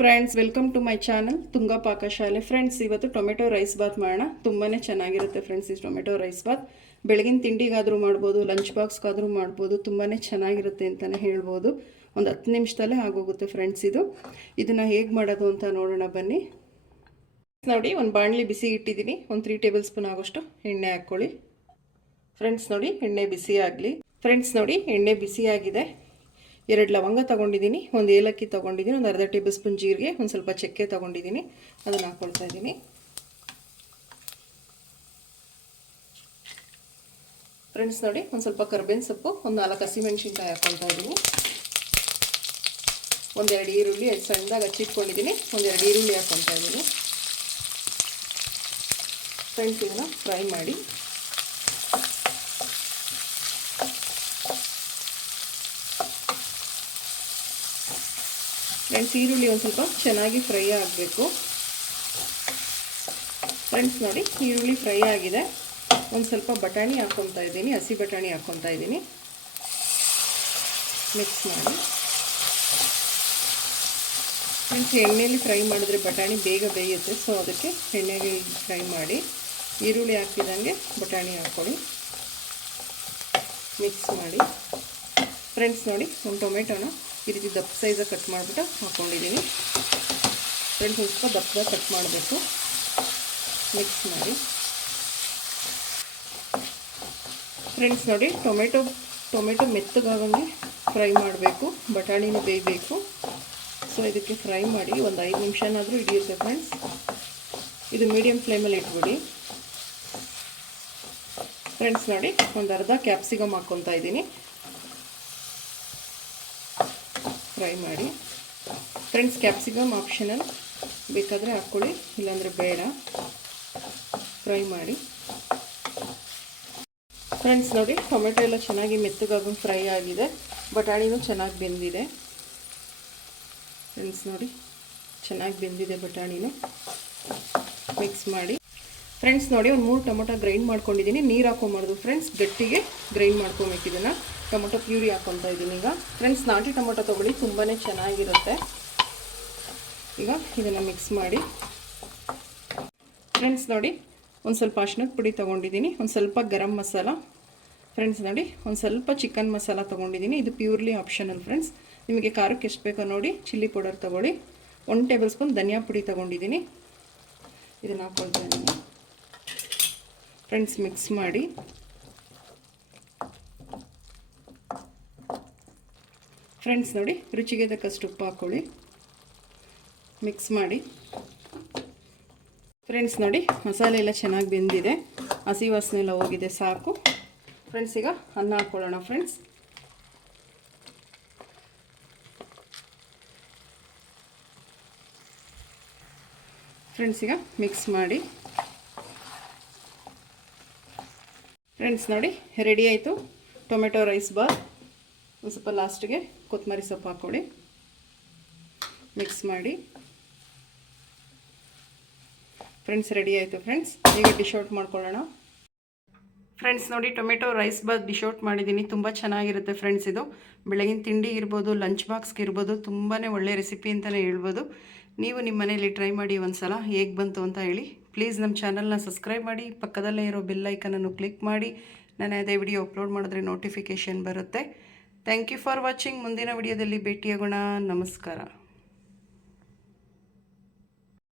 Friends, welcome to my channel Tunga Pakashale. Friends, ಇವತ್ತು tomato rice bath ಮಾಡೋಣ. ತುಂಬಾ ಚೆನ್ನಾಗಿರುತ್ತೆ ಫ್ರೆಂಡ್ಸ್ ಈ ಟೊಮೆಟೊ ರೈಸ್ ಬಾತ್. ಬೆಳಗಿನ ತಿಂಡಿಗಾದರೂ ಮಾಡ್ಬೋದು, ಲಂಚ್ ಬಾಕ್ಸ್ಗಾದರೂ ಮಾಡ್ಬೋದು. ತುಂಬಾ ಚೆನ್ನಾಗಿರುತ್ತೆ ಅಂತಲೇ ಹೇಳ್ಬೋದು. ಒಂದು 10 ನಿಮಿಷದಲ್ಲೇ ಆಗೋಗುತ್ತೆ ಫ್ರೆಂಡ್ಸ್. ಇದನ್ನು ಹೇಗೆ ಮಾಡೋದು ಅಂತ ನೋಡೋಣ ಬನ್ನಿ. ನೋಡಿ, ಒಂದು ಬಾಣಲಿ ಬಿಸಿ ಇಟ್ಟಿದ್ದೀನಿ. ಒಂದು 3 ಟೇಬಲ್ ಸ್ಪೂನ್ ಆಗೋಷ್ಟು ಎಣ್ಣೆ ಹಾಕ್ಕೊಳ್ಳಿ. ಫ್ರೆಂಡ್ಸ್ ನೋಡಿ, ಎಣ್ಣೆ ಬಿಸಿ ಆಗಲಿ. ಫ್ರೆಂಡ್ಸ್ ನೋಡಿ, ಎಣ್ಣೆ ಬಿಸಿ ಆಗಿದೆ. 2 ಲವಂಗ ತೊಗೊಂಡಿದ್ದೀನಿ, ಒಂದು ಏಲಕ್ಕಿ ತೊಗೊಂಡಿದ್ದೀನಿ, ಒಂದು ಅರ್ಧ ಟೇಬಲ್ ಸ್ಪೂನ್ ಜೀರಿಗೆ, ಒಂದು ಸ್ವಲ್ಪ ಚಕ್ಕೆ ತೊಗೊಂಡಿದ್ದೀನಿ. ಅದನ್ನು ಹಾಕ್ಕೊಳ್ತಾ ಇದ್ದೀನಿ. ಫ್ರೆಂಡ್ಸ್ ನೋಡಿ, ಒಂದು ಸ್ವಲ್ಪ ಕರ್ಬೇವಿನ ಸೊಪ್ಪು, ಒಂದು 4 ಹಸಿಮೆಣಸಿನ್ಕಾಯಿ ಹಾಕ್ಕೊಳ್ತಾ ಇದ್ದೀನಿ. ಒಂದು 2 ಈರುಳ್ಳಿ ಸಣ್ಣದಾಗಿ ಹಚ್ಚಿಟ್ಕೊಂಡಿದ್ದೀನಿ. ಒಂದು 2 ಈರುಳ್ಳಿ ಹಾಕ್ಕೊಳ್ತಾ ಇದ್ದೀನಿ. ಫ್ರೆಂಡ್ಸ್, ಇದನ್ನು ಫ್ರೈ ಮಾಡಿ. ಫ್ರೆಂಡ್ಸ್, ಈರುಳ್ಳಿ ಒಂದು ಸ್ವಲ್ಪ ಚೆನ್ನಾಗಿ ಫ್ರೈ ಆಗಬೇಕು. ಫ್ರೆಂಡ್ಸ್ ನೋಡಿ, ಈರುಳ್ಳಿ ಫ್ರೈ ಆಗಿದೆ. ಒಂದು ಸ್ವಲ್ಪ ಬಟಾಣಿ ಹಾಕ್ಕೊಳ್ತಾ ಇದ್ದೀನಿ, ಹಸಿ ಬಟಾಣಿ ಹಾಕ್ಕೊಳ್ತಾ ಇದ್ದೀನಿ. ಮಿಕ್ಸ್ ಮಾಡಿ. ಫ್ರೆಂಡ್ಸ್, ಎಣ್ಣೆಯಲ್ಲಿ ಫ್ರೈ ಮಾಡಿದ್ರೆ ಬಟಾಣಿ ಬೇಗ ಬೇಯುತ್ತೆ, ಸೊ ಅದಕ್ಕೆ ಎಣ್ಣೆಗೆ ಫ್ರೈ ಮಾಡಿ. ಈರುಳ್ಳಿ ಹಾಕ್ತಿದ್ದಂಗೆ ಬಟಾಣಿ ಹಾಕ್ಕೊಳ್ಳಿ, ಮಿಕ್ಸ್ ಮಾಡಿ. ಫ್ರೆಂಡ್ಸ್ ನೋಡಿ, ಒಂದು ಟೊಮೆಟೊನ ಈ ರೀತಿ ದಪ್ಪ ಸೈಜಾಗಿ ಕಟ್ ಮಾಡಿಬಿಟ್ಟು ಹಾಕ್ಕೊಂಡಿದ್ದೀನಿ. ಫ್ರೆಂಡ್ಸ್, ಒಂದು ಸ್ವಲ್ಪ ದಪ್ಪದಾಗ ಕಟ್ ಮಾಡಬೇಕು. ಮಿಕ್ಸ್ ಮಾಡಿ. ಫ್ರೆಂಡ್ಸ್ ನೋಡಿ, ಟೊಮೆಟೊ ಮೆತ್ತಗಾಗಂಗೆ ಫ್ರೈ ಮಾಡಬೇಕು, ಬಟಾಣಿನೂ ಬೇಯಬೇಕು. ಸೊ ಇದಕ್ಕೆ ಫ್ರೈ ಮಾಡಿ ಒಂದು 5 ನಿಮಿಷನಾದರೂ ಹಿಡಿಯುತ್ತೆ ಫ್ರೆಂಡ್ಸ್. ಇದು ಮೀಡಿಯಮ್ ಫ್ಲೇಮಲ್ಲಿ ಇಟ್ಬಿಡಿ. ಫ್ರೆಂಡ್ಸ್ ನೋಡಿ, ಒಂದು ಅರ್ಧ ಕ್ಯಾಪ್ಸಿಕಮ್ ಹಾಕ್ಕೊತಾ ಇದ್ದೀನಿ. ಫ್ರೈ ಮಾಡಿ. ಫ್ರೆಂಡ್ಸ್, ಕ್ಯಾಪ್ಸಿಕಮ್ ಆಪ್ಷನಲ್, ಬೇಕಾದರೆ ಹಾಕ್ಕೊಳ್ಳಿ, ಇಲ್ಲಾಂದರೆ ಬೇಡ. ಫ್ರೈ ಮಾಡಿ. ಫ್ರೆಂಡ್ಸ್ ನೋಡಿ, ಟೊಮೆಟೊ ಎಲ್ಲ ಚೆನ್ನಾಗಿ ಮೆತ್ತಗಾಗಿ ಫ್ರೈ ಆಗಿದೆ, ಬಟಾಣಿನೂ ಚೆನ್ನಾಗಿ ಬೆಂದಿದೆ. ಫ್ರೆಂಡ್ಸ್ ನೋಡಿ, ಚೆನ್ನಾಗಿ ಬೆಂದಿದೆ ಬಟಾಣಿನೂ. ಮಿಕ್ಸ್ ಮಾಡಿ. ಫ್ರೆಂಡ್ಸ್ ನೋಡಿ, ಒಂದು 3 ಟೊಮೊಟೊ ಗ್ರೈಂಡ್ ಮಾಡ್ಕೊಂಡಿದ್ದೀನಿ. ನೀರು ಹಾಕೊಂಬಾರ್ದು ಫ್ರೆಂಡ್ಸ್, ಗಟ್ಟಿಗೆ ಗ್ರೈಂಡ್ ಮಾಡ್ಕೊಬೇಕು. ಇದನ್ನು ಟೊಮೊಟೊ ಪ್ಯೂರಿ ಹಾಕ್ಕೊತಾ ಇದ್ದೀನಿ. ಈಗ ಫ್ರೆಂಡ್ಸ್, ನಾಟಿ ಟೊಮೊಟೊ ತೊಗೊಳ್ಳಿ, ತುಂಬಾ ಚೆನ್ನಾಗಿರುತ್ತೆ. ಈಗ ಇದನ್ನು ಮಿಕ್ಸ್ ಮಾಡಿ. ಫ್ರೆಂಡ್ಸ್ ನೋಡಿ, ಒಂದು ಸ್ವಲ್ಪ ಅರಿಶಿಣದ ಪುಡಿ ತೊಗೊಂಡಿದ್ದೀನಿ, ಒಂದು ಸ್ವಲ್ಪ ಗರಂ ಮಸಾಲ. ಫ್ರೆಂಡ್ಸ್ ನೋಡಿ, ಒಂದು ಸ್ವಲ್ಪ ಚಿಕನ್ ಮಸಾಲ ತೊಗೊಂಡಿದ್ದೀನಿ. ಇದು ಪ್ಯೂರ್ಲಿ ಆಪ್ಷನಲ್ ಫ್ರೆಂಡ್ಸ್. ನಿಮಗೆ ಖಾರಕ್ಕೆ ಎಷ್ಟು ಬೇಕೋ ನೋಡಿ ಚಿಲ್ಲಿ ಪೌಡರ್ ತೊಗೊಳ್ಳಿ. 1 ಟೇಬಲ್ ಸ್ಪೂನ್ ಧನಿಯಾ ಪುಡಿ ತೊಗೊಂಡಿದ್ದೀನಿ. ಇದನ್ನು ಹಾಕ್ಕೊಳ್ತಾ ಇದ್ದೀನಿ. ಫ್ರೆಂಡ್ಸ್, ಮಿಕ್ಸ್ ಮಾಡಿ. ಫ್ರೆಂಡ್ಸ್ ನೋಡಿ, ರುಚಿಗೆ ತಕ್ಕಷ್ಟು ಉಪ್ಪು ಹಾಕ್ಕೊಳ್ಳಿ, ಮಿಕ್ಸ್ ಮಾಡಿ. ಫ್ರೆಂಡ್ಸ್ ನೋಡಿ, ಮಸಾಲೆ ಎಲ್ಲ ಚೆನ್ನಾಗಿ ಬೆಂದಿದೆ, ಹಸಿ ವಾಸನೆ ಎಲ್ಲ ಹೋಗಿದೆ, ಸಾಕು. ಫ್ರೆಂಡ್ಸ್, ಈಗ ಅನ್ನ ಹಾಕ್ಕೊಳ್ಳೋಣ. ಫ್ರೆಂಡ್ಸ್ ಈಗ ಮಿಕ್ಸ್ ಮಾಡಿ. ಫ್ರೆಂಡ್ಸ್ ನೋಡಿ, ರೆಡಿ ಆಯಿತು ಟೊಮೆಟೊ ರೈಸ್ ಬಾತ್. ಒಂದು ಸ್ವಲ್ಪ ಲಾಸ್ಟಿಗೆ ಕೊತ್ತಂಬರಿ ಸೊಪ್ಪು ಹಾಕ್ಕೊಳ್ಳಿ, ಮಿಕ್ಸ್ ಮಾಡಿ. ಫ್ರೆಂಡ್ಸ್, ರೆಡಿ ಆಯಿತು ಫ್ರೆಂಡ್ಸ್. ಈಗ ಡಿಶ್ ಔಟ್ ಮಾಡ್ಕೊಳ್ಳೋಣ. ಫ್ರೆಂಡ್ಸ್ ನೋಡಿ, tomato rice bath dish out ಮಾಡಿದ್ದೀನಿ. ತುಂಬ ಚೆನ್ನಾಗಿರುತ್ತೆ ಫ್ರೆಂಡ್ಸ್. ಇದು ಬೆಳಗಿನ ತಿಂಡಿ ಇರ್ಬೋದು, ಲಂಚ್ ಬಾಕ್ಸ್ಗೆ ಇರ್ಬೋದು, ತುಂಬಾ ಒಳ್ಳೆಯ ರೆಸಿಪಿ ಅಂತಲೇ ಹೇಳ್ಬೋದು. ನೀವು ನಿಮ್ಮ ಮನೇಲಿ ಟ್ರೈ ಮಾಡಿ ಒಂದು ಸಲ, ಹೇಗೆ ಬಂತು ಅಂತ ಹೇಳಿ. ಪ್ಲೀಸ್ ನಮ್ಮ ಚಾನಲ್ನ ಸಬ್ಸ್ಕ್ರೈಬ್ ಮಾಡಿ, ಪಕ್ಕದಲ್ಲೇ ಇರೋ ಬೆಲ್ ಐಕನನ್ನು ಕ್ಲಿಕ್ ಮಾಡಿ. ನಾನು ಅದೇ ವಿಡಿಯೋ ಅಪ್ಲೋಡ್ ಮಾಡಿದ್ರೆ ನೋಟಿಫಿಕೇಷನ್ ಬರುತ್ತೆ. Thank you for watching. ಮುಂದಿನ ವಿಡಿಯೋದಲ್ಲಿ ಭೇಟಿಯಾಗೋಣ. ನಮಸ್ಕಾರ.